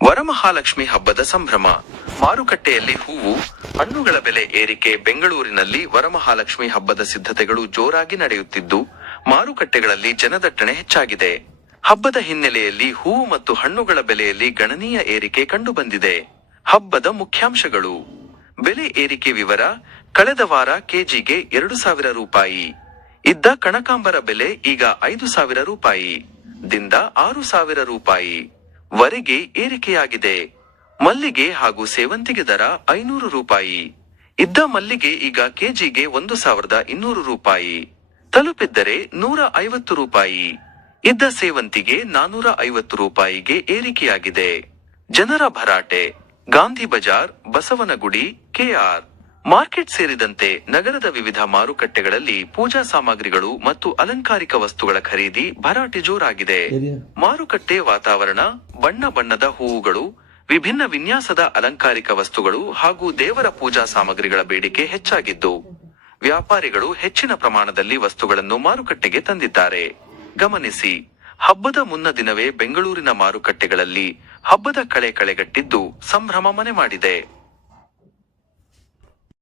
ವರಮಹಾಲಕ್ಷ್ಮಿ ಹಬ್ಬದ ಸಂಭ್ರಮ. ಮಾರುಕಟ್ಟೆಯಲ್ಲಿ ಹೂವು, ಹಣ್ಣುಗಳ ಬೆಲೆ ಏರಿಕೆ. ಬೆಂಗಳೂರಿನಲ್ಲಿ ವರಮಹಾಲಕ್ಷ್ಮಿ ಹಬ್ಬದ ಸಿದ್ಧತೆಗಳು ಜೋರಾಗಿ ನಡೆಯುತ್ತಿದ್ದು, ಮಾರುಕಟ್ಟೆಗಳಲ್ಲಿ ಜನದಟ್ಟಣೆ ಹೆಚ್ಚಾಗಿದೆ. ಹಬ್ಬದ ಹಿನ್ನೆಲೆಯಲ್ಲಿ ಹೂವು ಮತ್ತು ಹಣ್ಣುಗಳ ಬೆಲೆಯಲ್ಲಿ ಗಣನೀಯ ಏರಿಕೆ ಕಂಡುಬಂದಿದೆ. ಹಬ್ಬದ ಮುಖ್ಯಾಂಶಗಳು. ಬೆಲೆ ಏರಿಕೆ ವಿವರ. ಕಳೆದ ವಾರ ಕೆಜಿಗೆ 2,000 ರೂಪಾಯಿ ಇದ್ದ ಕನಕಾಂಬರ ಬೆಲೆ ಈಗ 5,000 ರೂಪಾಯಿ ದಿಂದ 6,000 ರೂಪಾಯಿ ವರೆಗೆ ಏರಿಕೆಯಾಗಿದೆ. ಮಲ್ಲಿಗೆ ಹಾಗೂ ಸೇವಂತಿಗೆ ದರ 500 ರೂಪಾಯಿ ಇದ್ದ ಮಲ್ಲಿಗೆ ಈಗ ಕೆಜಿಗೆ 1,200 ರೂಪಾಯಿ ತಲುಪಿದ್ದರೆ 150 ರೂಪಾಯಿ ಇದ್ದ ಸೇವಂತಿಗೆ 450 ರೂಪಾಯಿಗೆ ಏರಿಕೆಯಾಗಿದೆ. ಜನರ ಭರಾಟೆ. ಗಾಂಧಿ ಬಜಾರ್, ಬಸವನಗುಡಿ, ಕೆಆರ್ ಮಾರ್ಕೆಟ್ ಸೇರಿದಂತೆ ನಗರದ ವಿವಿಧ ಮಾರುಕಟ್ಟೆಗಳಲ್ಲಿ ಪೂಜಾ ಸಾಮಗ್ರಿಗಳು ಮತ್ತು ಅಲಂಕಾರಿಕ ವಸ್ತುಗಳ ಖರೀದಿ ಭರಾಟೆ ಜೋರಾಗಿದೆ. ಮಾರುಕಟ್ಟೆ ವಾತಾವರಣ. ಬಣ್ಣ ಬಣ್ಣದ ಹೂವುಗಳು, ವಿಭಿನ್ನ ವಿನ್ಯಾಸದ ಅಲಂಕಾರಿಕ ವಸ್ತುಗಳು ಹಾಗೂ ದೇವರ ಪೂಜಾ ಸಾಮಗ್ರಿಗಳ ಬೇಡಿಕೆ ಹೆಚ್ಚಾಗಿದ್ದು, ವ್ಯಾಪಾರಿಗಳು ಹೆಚ್ಚಿನ ಪ್ರಮಾಣದಲ್ಲಿ ವಸ್ತುಗಳನ್ನು ಮಾರುಕಟ್ಟೆಗೆ ತಂದಿದ್ದಾರೆ. ಗಮನಿಸಿ, ಹಬ್ಬದ ಮುನ್ನ ದಿನವೇ ಬೆಂಗಳೂರಿನ ಮಾರುಕಟ್ಟೆಗಳಲ್ಲಿ ಹಬ್ಬದ ಕಳೆಗಟ್ಟಿದ್ದು ಸಂಭ್ರಮ ಮನೆ ಮಾಡಿದೆ.